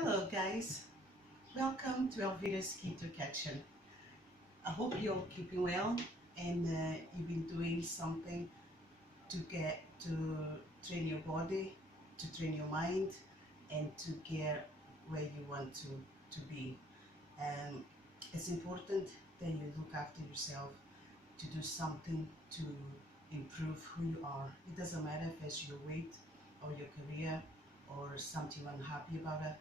Hello guys, welcome to Elvira's Keto Kitchen. I hope you're all keeping well and you've been doing something to get to train your body, to train your mind, and to get where you want to be. Um, it's important that you look after yourself, to do something to improve who you are. It doesn't matter if it's your weight or your career or something you're unhappy about it.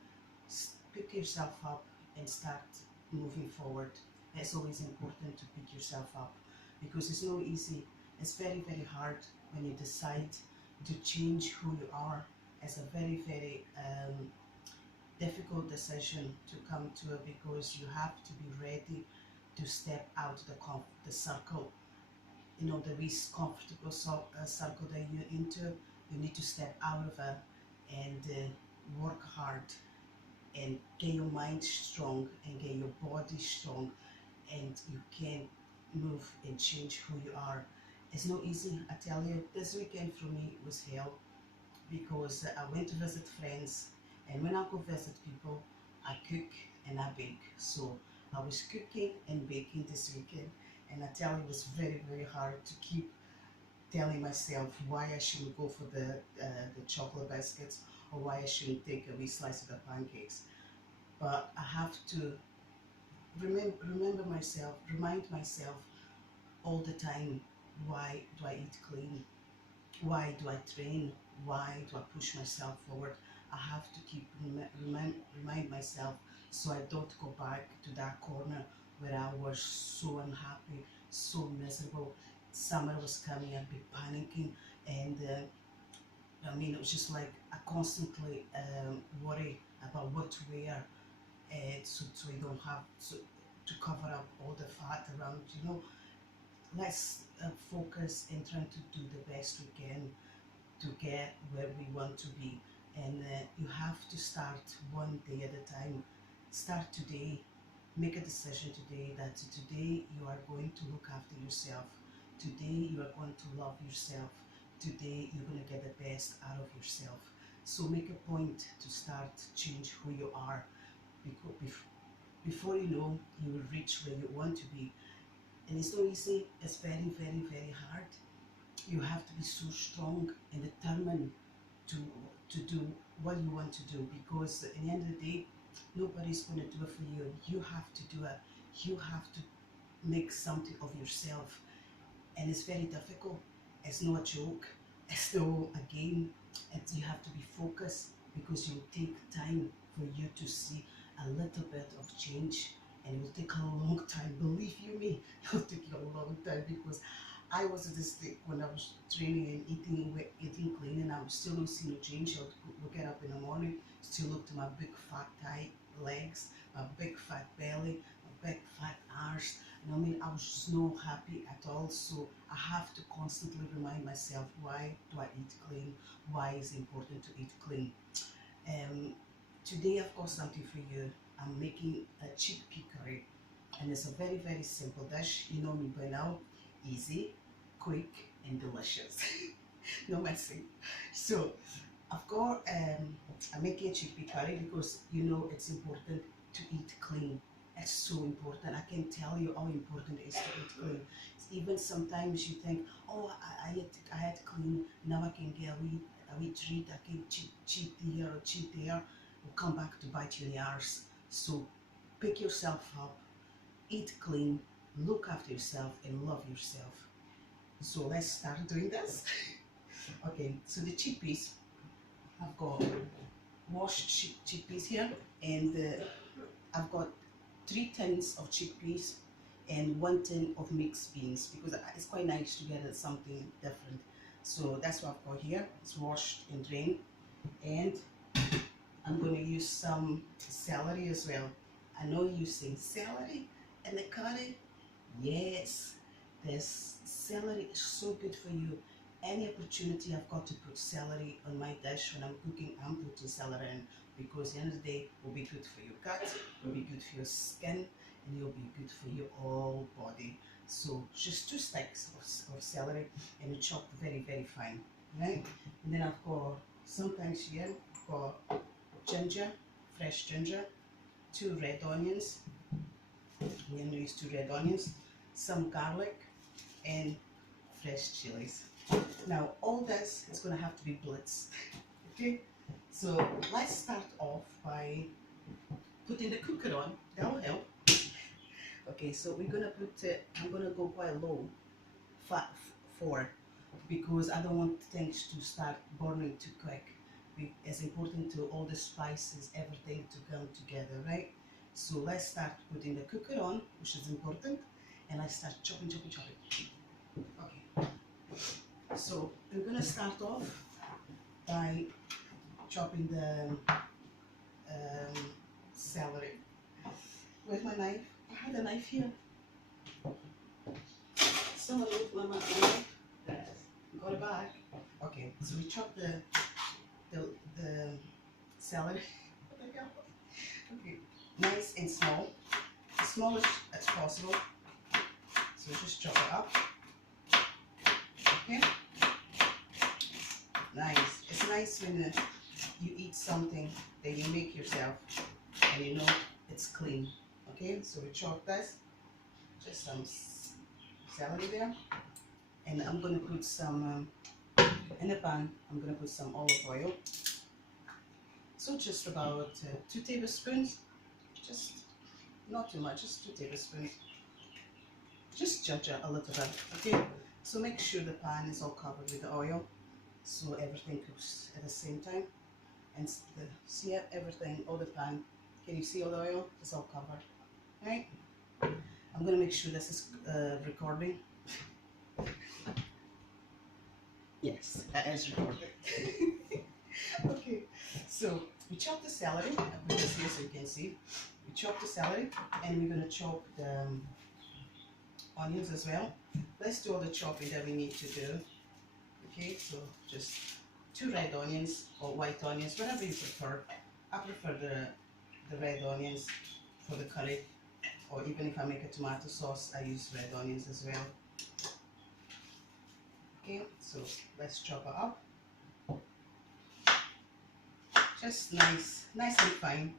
Pick yourself up and start moving forward. It's always important to pick yourself up because it's not easy. It's very, very hard when you decide to change who you are. It's a very, very difficult decision to come to it because you have to be ready to step out the circle, the least comfortable circle that you're into. You need to step out of it and work hard and get your mind strong and get your body strong, and you can move and change who you are. It's not easy, I tell you. This weekend for me was hell because I went to visit friends, and when I go visit people, I cook and I bake. So I was cooking and baking this weekend, and I tell you it was very, very hard to keep telling myself why I shouldn't go for the chocolate biscuits or why I shouldn't take a wee slice of the pancakes. But I have to remind myself all the time, why do I eat clean? Why do I train? Why do I push myself forward? I have to keep remind myself so I don't go back to that corner where I was so unhappy, so miserable. Summer was coming, I'd be panicking, and it was just like I constantly worry about what to wear, so you don't have to cover up all the fat around. Let's focus and try to do the best we can to get where we want to be. And you have to start one day at a time. Start today. Make a decision today that today you are going to look after yourself. Today you are going to love yourself. Today you're going to get the best out of yourself. So make a point to start change who you are, because before you know, you will reach where you want to be. And it's not easy. It's very, very, very hard. You have to be so strong and determined to do what you want to do, because at the end of the day, nobody's going to do it for you. You have to do it. You have to make something of yourself, and it's very difficult. It's not a joke. It's not a game. You have to be focused because it will take time for you to see a little bit of change, and it will take a long time. Believe you me, it will take a long time because I was at this stage when I was training and eating clean, and I was still not seeing no change. I would get up in the morning, still look to my big fat tight legs, my big fat belly, my big fat arse. I was just not happy at all. So I have to constantly remind myself, why do I eat clean? Why is it important to eat clean? Um, Today I've got something for you. I'm making a chickpea curry, and it's a very, very simple dish. You know me by now. Easy, quick, and delicious. No messing. So I'm making a chickpea curry because it's important to eat clean. It's so important. I can tell you how important it is to eat clean. Even sometimes you think, oh, I had clean, now I can get a wee treat, I can cheat here or cheat there, will come back to bite you in the arse. So pick yourself up, eat clean, look after yourself, and love yourself. So let's start doing this. Okay, so the chickpeas, I've got washed chickpeas here, and I've got 3 tins of chickpeas and 1 tin of mixed beans, because it's quite nice to get something different. So that's what I've got here. It's washed and drained, and I'm going to use some celery as well. I know you say celery in the curry. Yes, this celery is so good for you. Any opportunity I've got to put celery on my dish when I'm cooking, I'm putting celery in, because at the end of the day, it will be good for your gut, it will be good for your skin, and it will be good for your whole body. So just 2 sticks of celery, and you chop very, very fine, right? And then I've got sometimes here, I've got ginger, fresh ginger, 2 red onions. We're going to use 2 red onions, some garlic, and fresh chilies. Now all this is going to have to be blitzed. Okay, so let's start off by putting the cooker on. That will help. Okay, so we're going to put it, I'm going to go quite low, 4, because I don't want things to start burning too quick. It's important to all the spices, everything to come together, right? So let's start putting the cooker on, which is important, and let's start chopping. Okay, so we're gonna start off by chopping the celery. Where's my knife? I had a knife here. Someone moved my knife. Got it back. Okay, so we chop the celery. What the hell? Okay, nice and small, as small as possible. So just chop it up. Okay, nice. It's nice when you eat something that you make yourself and you know it's clean. Okay, so we chop this, just some celery there, and I'm gonna put some in the pan. I'm gonna put some olive oil. So just about 2 tablespoons, just not too much, just 2 tablespoons. Just judge it a little bit, okay? So make sure the pan is all covered with the oil, so everything cooks at the same time. And see it, everything, all the pan. Can you see all the oil? It's all covered, right? I'm gonna make sure this is recording. Yes, that is recording. Okay, so we chop the celery. I put this here so you can see. We chop the celery, and we're gonna chop the onions as well. Let's do all the chopping that we need to do. Okay, so just 2 red onions or white onions, whatever you prefer. I prefer the red onions for the curry, or even if I make a tomato sauce, I use red onions as well. Okay, so let's chop it up. Just nice and fine.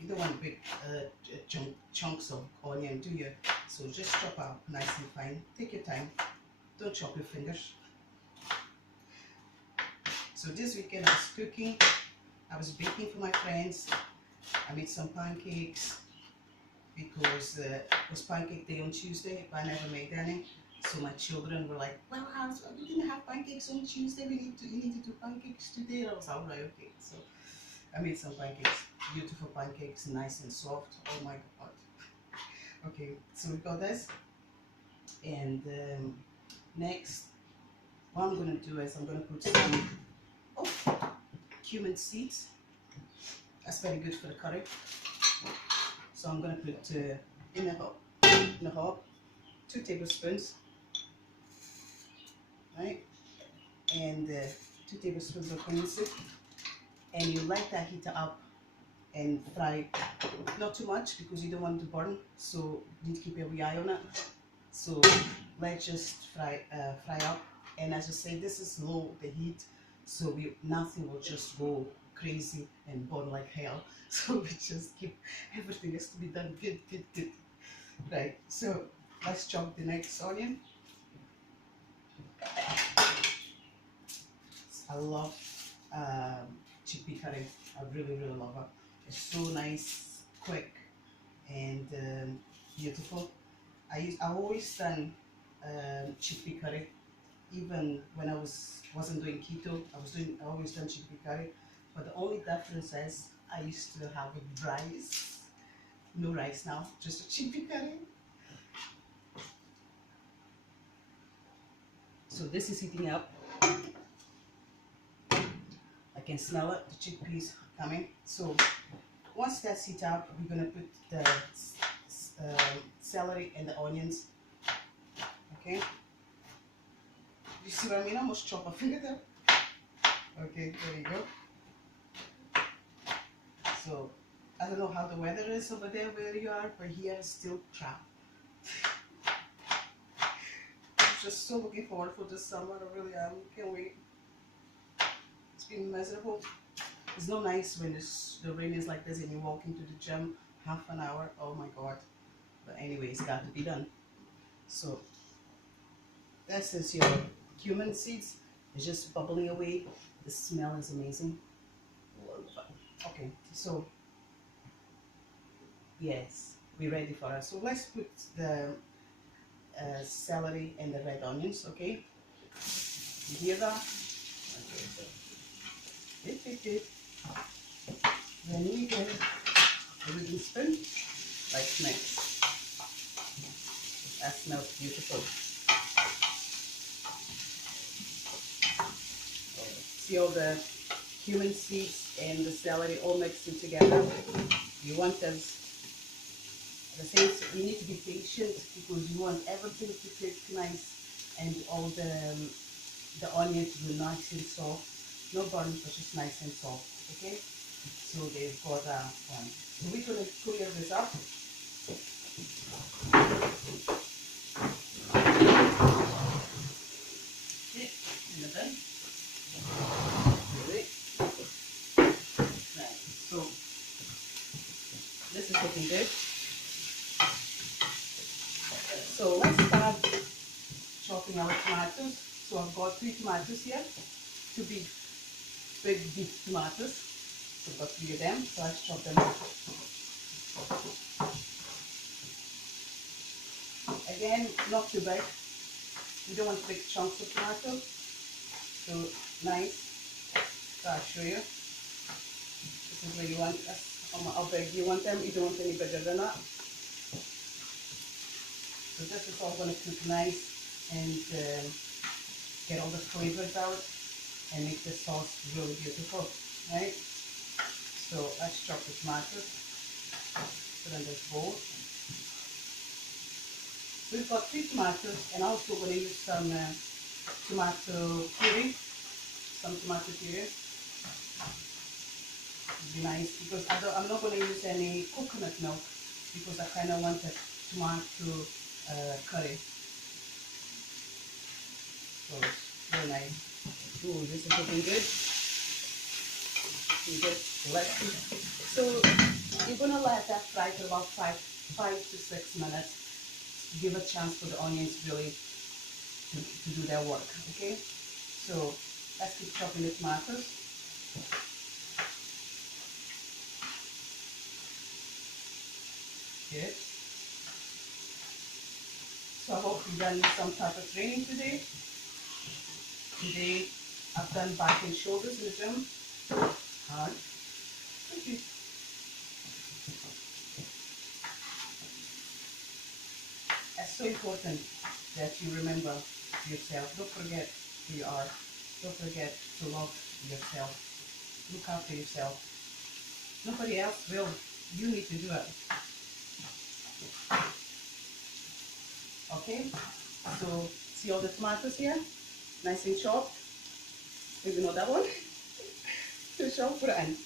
You don't want big chunks of onion, do you? So just chop out nice and fine. Take your time. Don't chop your fingers. So this weekend I was cooking. I was baking for my friends. I made some pancakes because it was pancake day on Tuesday, but I never made any. So my children were like, "Well, we didn't have pancakes on Tuesday. You need to do pancakes today." And I was all right, okay. So I made some pancakes, beautiful pancakes, nice and soft. Oh my God. Okay, so we got this. And next, what I'm gonna do is I'm gonna put some cumin seeds. That's very good for the curry. So I'm gonna put in the hob, 2 tablespoons, right? And 2 tablespoons of cumin seed. And you let that heat up and fry, not too much because you don't want it to burn, so you need to keep every eye on it. So let's just fry up. And as I say, this is low the heat, so nothing will just go crazy and burn like hell. So we just keep, everything has to be done good. Right, so let's chop the next onion. I love chickpea curry. I really love it. It's so nice, quick, and beautiful. I always done chickpea curry, even when I wasn't doing keto. I always done chickpea curry, but the only difference is I used to have it with rice. No rice now, just a chickpea curry. So this is heating up. I can smell it, the chickpeas coming. So once that's heated up, we're gonna put the celery and the onions. Okay. You see what I mean? I almost chop my finger there. Okay, there you go. So I don't know how the weather is over there where you are, but here it's still crap. I'm just so looking forward for this summer. I really am. Can't wait. It's been miserable. It's not nice when the rain is like this and you walk into the gym half an hour. Oh my god. But anyway, it's got to be done. So this is your cumin seeds. It's just bubbling away. The smell is amazing. Okay, so yes, we're ready for it. So let's put the celery and the red onions, okay? You hear that? Okay, so good. Then we get a wooden spoon, like next. That smells beautiful. See all the cumin seeds and the celery all mixed in together. You want this, the same, you need to be patient because you want everything to cook nice and all the onion to be nice and soft. No burnt, but just nice and soft, okay? So they've got that one. So we're going to clear this up. Okay, in the bin. Really? Right, so this is looking good. So let's start chopping our tomatoes. So I've got 3 tomatoes here, 2 big deep tomatoes. So I've got 3 of them, so let's chop them up. Again, not too big. We don't want big chunks of tomato. So nice. So I'll show you. This is where you want how big you want them. You don't want any bigger than that. So this is all going to cook nice and get all the flavors out and make the sauce really beautiful, right? So let's chop the tomatoes, put in this bowl. So we've got 3 tomatoes, and also going to use some tomato puree, It'd be nice because I'm not going to use any coconut milk because I kind of want a tomato curry. So it's very nice. Ooh, this is looking good. So you're gonna let that fry for about 5 to 6 minutes. Give a chance for the onions really to do their work. Okay. So let's keep chopping the tomatoes. Good. So I hope you've done some type of training today. Today I've done back and shoulders in the gym. Hard. Okay. It's so important that you remember yourself. Don't forget who you are. Don't forget to love yourself. Look after yourself. Nobody else will. You need to do it. Okay? So, see all the tomatoes here? Nice and chopped. Maybe not that one. Too sharp, put it in.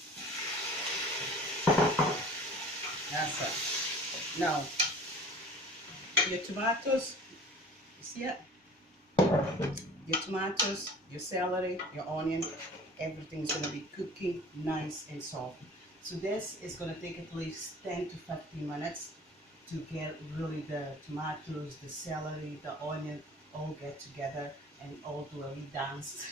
That's it. Now, your tomatoes, you see it? Your tomatoes, your celery, your onion, everything's going to be cooking nice and soft. So this is going to take at least 10 to 15 minutes to get really the tomatoes, the celery, the onion all get together and all do a wee dance.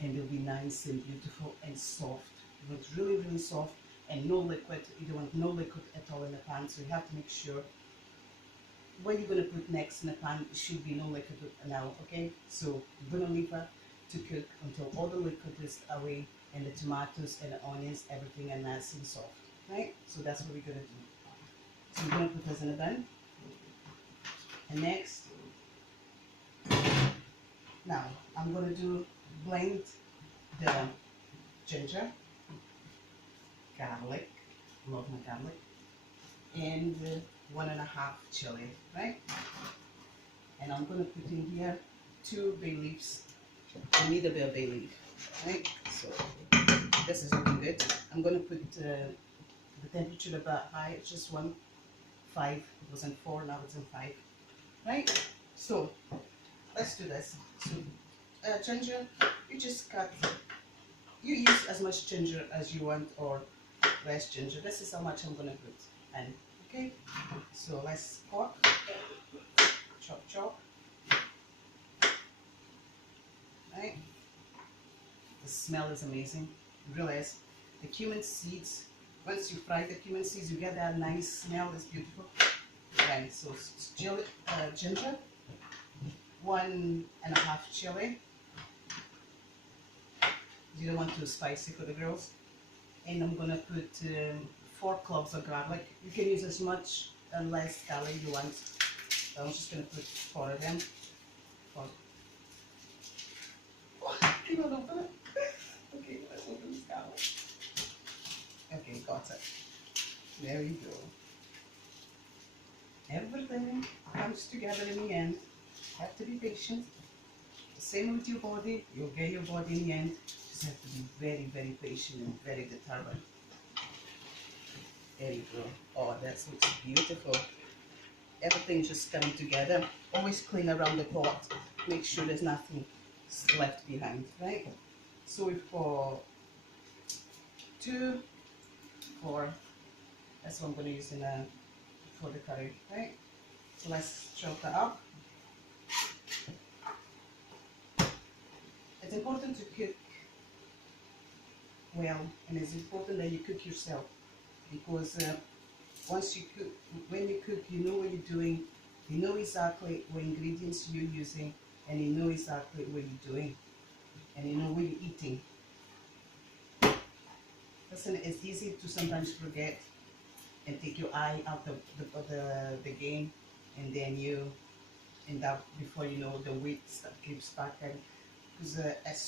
And they'll be nice and beautiful and soft. You want really, really soft and no liquid. You don't want no liquid at all in the pan, so you have to make sure what you're going to put next in the pan should be no liquid now, okay? So you're going to leave it to cook until all the liquid is away and the tomatoes and the onions, everything are nice and soft, right? So that's what we're going to do. So we're going to put this in the pan. And next, now I'm going to blend the ginger, garlic, love my garlic, and 1.5 chili, right? And I'm going to put in here 2 bay leaves. I need a bit of bay leaf, right? So this is looking good. I'm going to put the temperature about high. It's just 5. It was in 4, now it's in 5, right? So let's do this. So ginger, you just cut You use as much ginger as you want or less ginger. This is how much I'm gonna put in. Okay, so let's cook. Chop chop. Right. The smell is amazing. It really is. The cumin seeds. Once you fry the cumin seeds, you get that nice smell. It's beautiful. Right. So ginger, 1.5 chili. You don't want too spicy for the girls. And I'm gonna put 4 cloves of garlic. You can use as much and less garlic you want. So I'm just gonna put 4 of them. 4. Oh, you don't open it. Okay, let's open this garlic. Okay, got it. There you go. Everything comes together in the end. Have to be patient. Same with your body. You'll get your body in the end. Just have to be very, very patient and very determined. There you go. Oh, that looks beautiful. Everything just coming together. Always clean around the pot. Make sure there's nothing left behind, right? So we've got 2, 4. That's what I'm going to use for the curry, right? So let's chop that up. It's important to cook well, and it's important that you cook yourself, because once you cook, when you cook, you know what you're doing, you know exactly what ingredients you're using, and you know exactly what you're doing, and you know what you're eating. Listen, it's easy to sometimes forget and take your eye out of the game, and then you end up, before you know, the weight keeps back in, because it's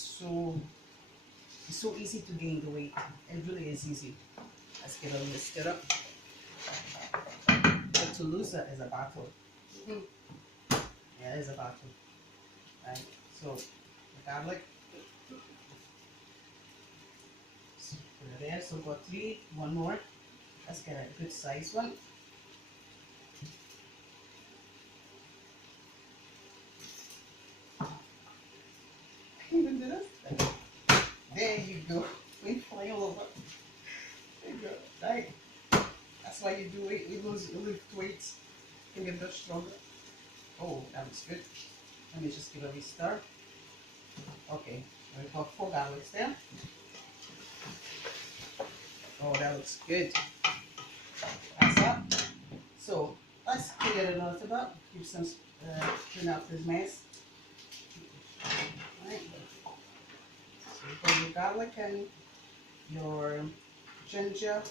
so easy to gain the weight. It really is easy. Let's give it a little stir up. But to lose it is a battle. Yeah, it is a battle. Right. So the garlic. So put it there. So we've got 3. 1 more. Let's get a good size one. Can you even do this? There you go. We fly all over. There you go. Right. That's why you do it. You lift weights. Can get much stronger. Oh, that looks good. Let me just give a restart. Okay. We've got 4 garlics there. Oh, that looks good. That's up. So let's clear it out a bit. Keep some clean up this mess. Right. So you've got your garlic and your ginger.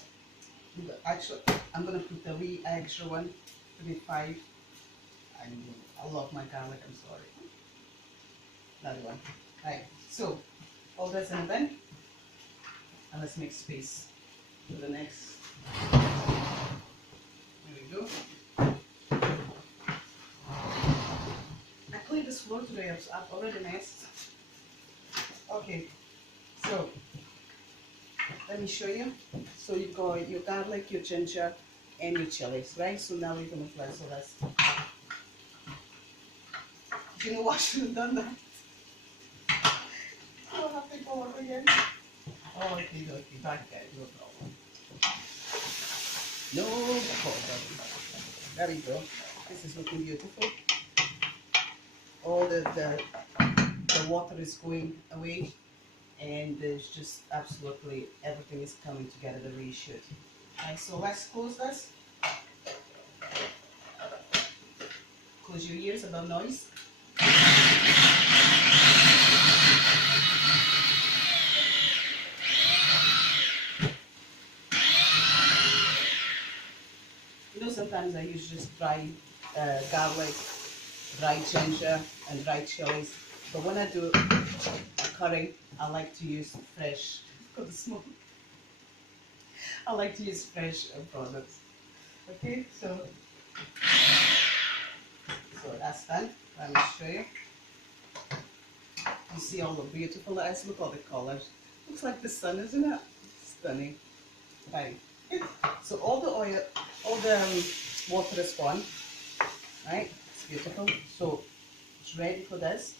Actually, I'm gonna put the wee extra one to be 5. I love my garlic. I'm sorry. Another one. Right. So all that's in the bin, and let's make space for the next. There we go. I cleaned this floor today. I've already messed. Okay. So let me show you. So you've got your garlic, your ginger, and your chilies, right? So now we're gonna fry. So that's. Do you know what? I should have done that. I don't have to go over again. Oh, okay, back there, no problem. No problem. There we go. This is looking beautiful. All the water is going away, and there's just absolutely everything is coming together the way it should. Right, so let's close this. Close your ears about noise. You know, sometimes I use just dry garlic, dry ginger, and dry chilies. But when I do a curry, I like to use fresh. Got the smoke. I like to use fresh products. Okay, so that's done. Let me show you. You see all the beautiful eyes. Look at all the colors. Looks like the sun, isn't it? Stunning. Right. So all the oil, all the water is gone. Right. It's beautiful. So it's ready for this.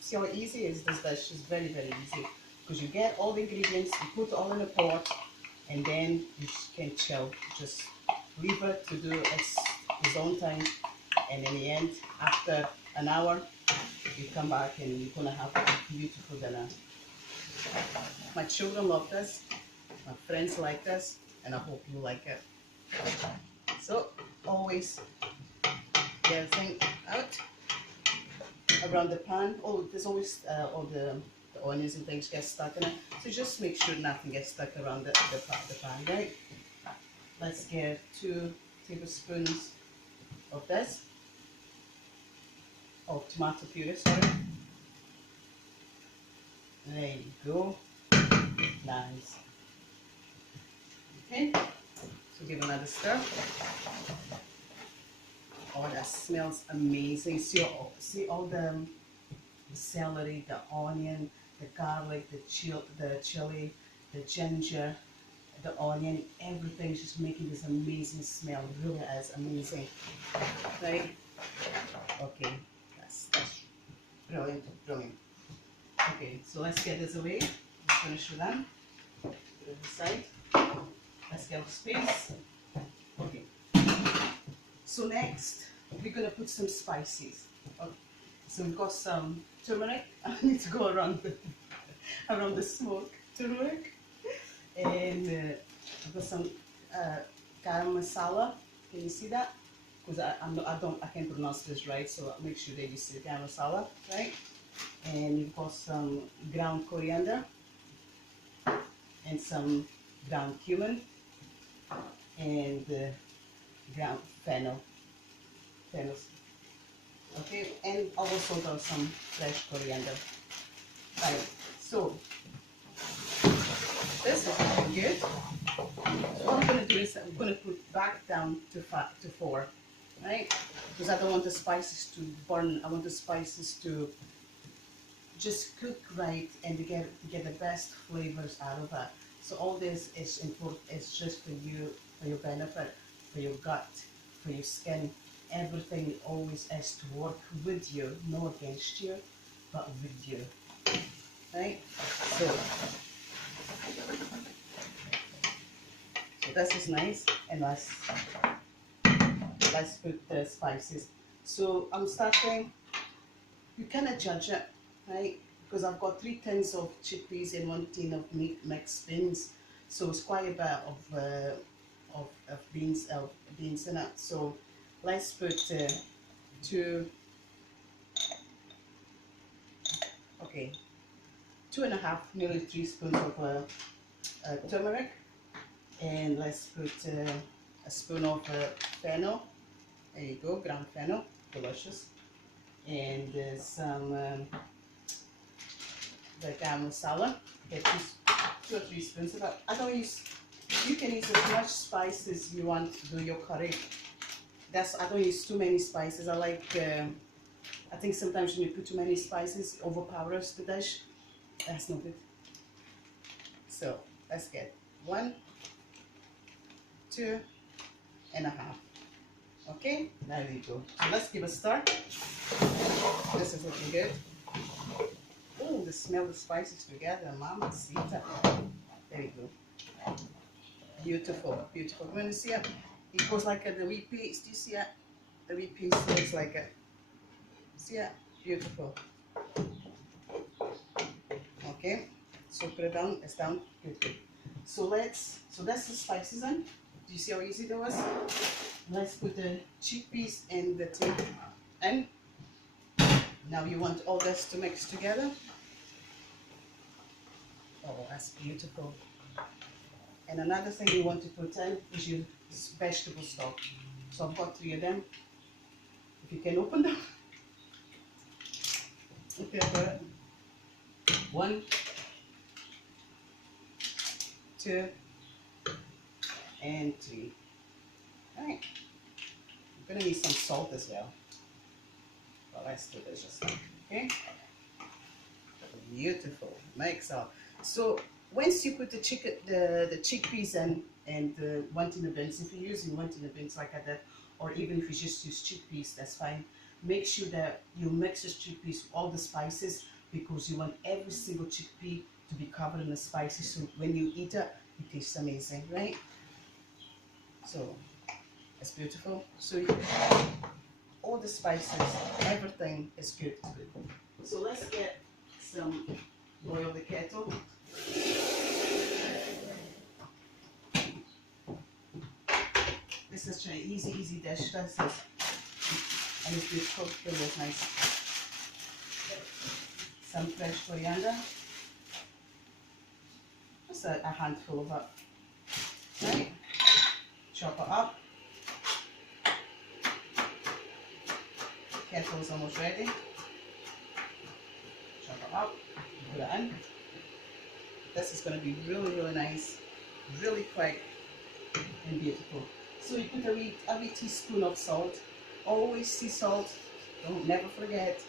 See how easy is this dish? It's very, very easy. because you get all the ingredients, you put all in a pot, and then you can chill. Just leave it to do its own time, and in the end, after an hour, you come back and you're gonna have a beautiful dinner. My children love this, my friends like this, and I hope you like it. So always get everything out around the pan. Oh, there's always all the onions and things get stuck in it. So just make sure nothing gets stuck around the pan, right? Let's get 2 tablespoons of this, of tomato puree, sorry. There you go. Nice. Okay, so give another stir. Oh, that smells amazing. See all the celery, the onion, the garlic, the chili, the ginger, the onion, everything's just making this amazing smell. It really is amazing. Right? Okay, that's brilliant, brilliant. Okay, so let's get this away. Let's finish with them. Put it aside. Let's get space. Okay. So next, we're gonna put some spices. Okay. So we've got some turmeric. I need to go around the smoke. Turmeric, and I've got some garam masala. Can you see that? Because I can't pronounce this right, so I'll make sure that you see garam masala, right? And you've got some ground coriander and some ground cumin and ground fennel. Okay, and I also got some fresh coriander. Right, so this is looking good. So what I'm going to do is I'm going to put back down to 4, right? Because I don't want the spices to burn. I want the spices to just cook right and to get the best flavors out of it. So all this is important. It's just for you, for your benefit, for your gut, for your skin. Everything always has to work with you, not against you, but with you. Right? So this is nice, and let's put the spices. So I'm starting. You cannot judge it, right? Because I've got 3 tins of chickpeas and 1 tin of mixed beans, so it's quite a bit of beans in it. So let's put 2, okay, 2.5, nearly 3 spoons of turmeric, and let's put a spoon of fennel. There you go, ground fennel, delicious, and some the garam masala. Get 2 or 3 spoons of it. I don't use. You can use as much spice as you want to do your curry. I don't use too many spices. I like. I think sometimes when you put too many spices, it overpowers the dish. That's not good. So let's get 1, 2.5. Okay, there we go. So let's give a start. This is looking good. Oh, the smell of the spices together, mama, sita. There we go. Beautiful, beautiful. When you see it, it goes like the wee piece. Do you see it? The wee piece looks like it. See it? Beautiful. Okay, so put it down. It's down. Good, good. So that's the spices in. Do you see how easy that was? Let's put the chickpeas and the tea in. Now you want all this to mix together. Oh, that's beautiful. And another thing you want to put in is your vegetable stock. So I've got 3 of them. If you can open them. Okay, I've got it. 1, 2, and 3. All right. I'm gonna need some salt as well. Well, that's delicious. Okay. Beautiful. Mix up. So once you put the chickpeas in and the 1 tin of beans, if you're using 1 tin of beans like I did, or even if you just use chickpeas, that's fine. Make sure that you mix the chickpeas with all the spices, because you want every single chickpea to to be covered in the spices, so when you eat it, it tastes amazing, right? So it's beautiful. So you all the spices, everything is good. So let's get some boil the kettle. This is an easy dish. This is, and it's beautiful. It was nice. Some fresh coriander. Just a handful of it. Right? Chop it up. Kettle is almost ready. Chop it up. Put it in. This is going to be really nice, really quick and beautiful. So you put a wee teaspoon of salt. Always sea salt. Don't never forget.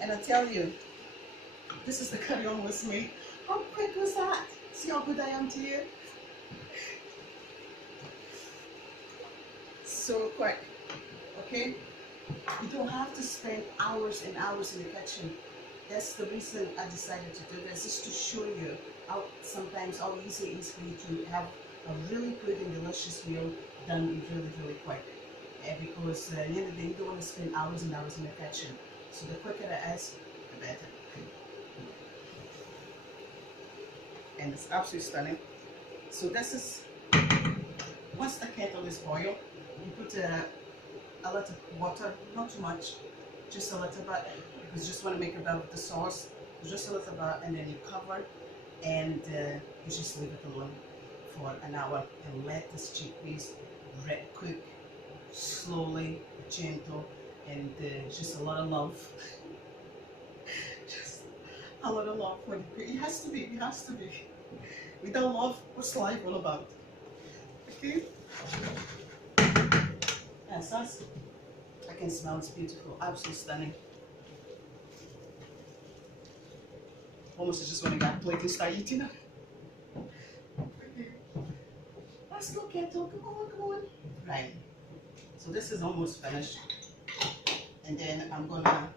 And I tell you, this is the curry almost made. How quick was that? See how good I am to you? So quick, okay? You don't have to spend hours and hours in the kitchen. That's the reason I decided to do this, just to show you how sometimes how easy it is for you to have a really good and delicious meal done really quick. Because at the end of the day, you don't want to spend hours and hours in the kitchen. So the quicker it is, the better. And it's absolutely stunning. So this is, once the kettle is boiled, you put a little water, not too much, just a little bit, because you just want to make it with the sauce, just a little bit, and then you cover, and you just leave it alone for an hour and let this chickpeas cook slowly, gentle, and just a lot of love. Just a lot of love when you cook. It has to be, it has to be. Without love, what's life all about? Okay? Yes, that's, I can smell it's beautiful, absolutely stunning. Almost just want to get a plate and start eating it. Okay. Let's go, kettle, come on. Right. So this is almost finished. And then I'm gonna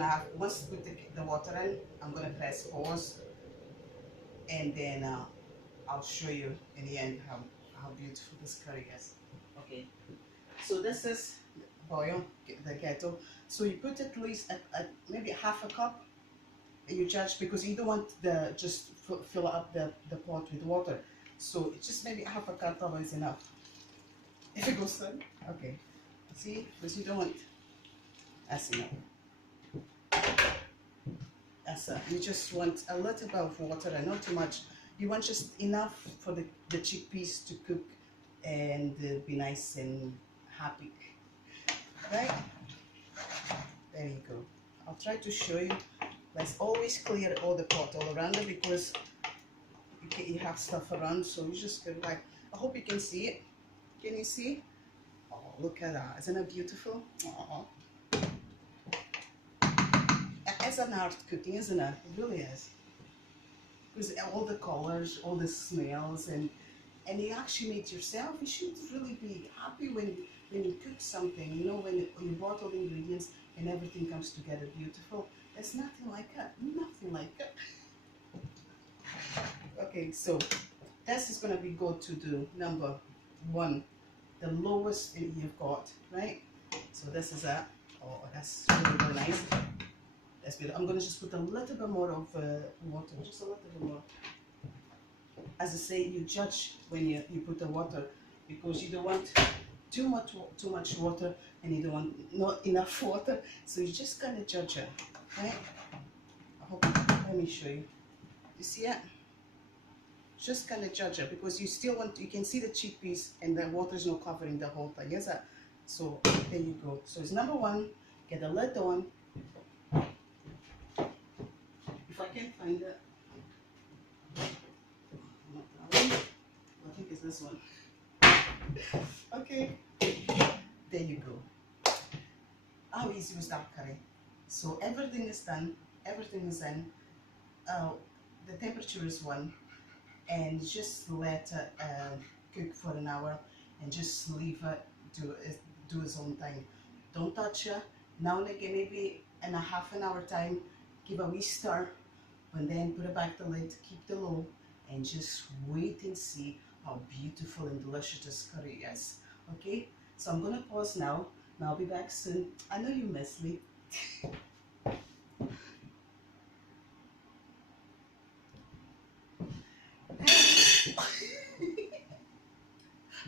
have, once I put the water in, I'm gonna press pause, and then I'll show you in the end how beautiful this curry is. Okay. So this is boil the kettle. So you put at least at maybe half a cup. And you judge, because you don't want the just fill up the pot with water. So it's just maybe half a cup is enough. If it goes in, okay. See, because you don't want, that's enough. You just want a little bit of water and not too much. You want just enough for the chickpeas to cook and be nice and happy. Right? There you go. I'll try to show you. Let's always clear all the pot all around it, because you have stuff around, so you just go like, I hope you can see it. Can you see? Oh, look at that. Isn't it beautiful? Oh. It's an art cooking, isn't it? It really is. Because all the colors, all the smells, and you actually made yourself. You should really be happy when you cook something, you know, when you bought all the ingredients and everything comes together beautiful. There's nothing like it. Nothing like it. Okay, so this is going to be go to the number 1, the lowest you've got, right? So this is it. Oh, that's really nice. That's good. I'm going to just put a little bit more of water, just a little bit more. As I say, you judge when you put the water, because you don't want too much water, and you don't want not enough water. So you just kind of judge it, right? Let me show you. You see it? Just kind of judge it, because you still want, you can see the chickpeas and the water is not covering the whole thing, is it? So there you go. So it's number 1. Get the lid on. If I can find it, not that one. I think it's this one. Okay, there you go. How easy was that curry? So everything is done, everything is in. The temperature is 1, and just let it cook for an hour, and just leave it do its own thing. Don't touch it, Now and again, maybe in a half an hour time, give a wee stir, and then put it back the lid, keep the low, and just wait and see how beautiful and delicious this curry is. Okay, so I'm gonna pause now, and I'll be back soon. I know you miss me.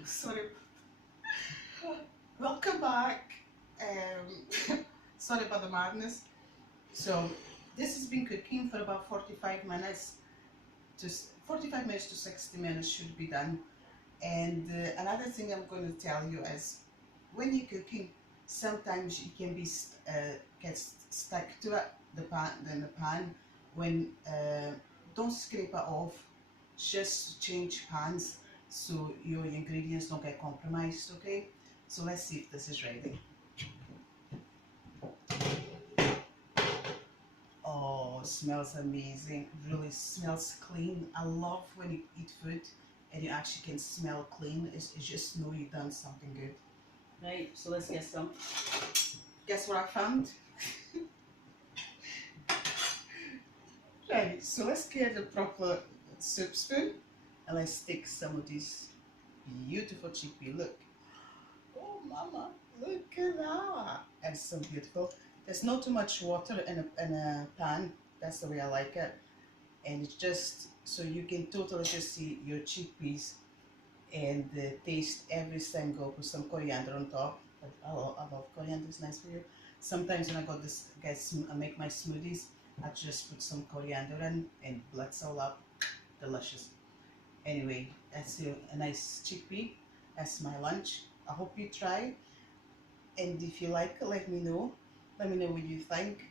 Sorry. Welcome back. Sorry about the madness. So this has been cooking for about 45 minutes. To 45 minutes to 60 minutes should be done. And another thing I'm going to tell you is, when you're cooking, sometimes you can be get stuck to it, the pan. When don't scrape it off, just change pans so your ingredients don't get compromised. Okay, so let's see if this is ready. Oh, smells amazing. Really smells clean. I love when you eat food and you actually can smell clean. You just know you've done something good. Right, so let's get some. Guess what I found? Right, so let's get a proper soup spoon and let's take some of these beautiful chickpea. Look. Oh, mama, look at that. And so beautiful. There's not too much water in a pan. That's the way I like it. And it's just so you can totally just see your chickpeas and taste every single, with some coriander on top. I love coriander, it's nice for you. Sometimes when I got this, guys, I make my smoothies, I just put some coriander in and blitz all up. Delicious. Anyway, that's a nice chickpea. That's my lunch. I hope you try. And if you like it, let me know. Let me know what you think.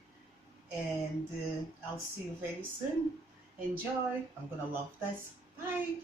And I'll see you very soon. Enjoy. I'm gonna love this. Bye.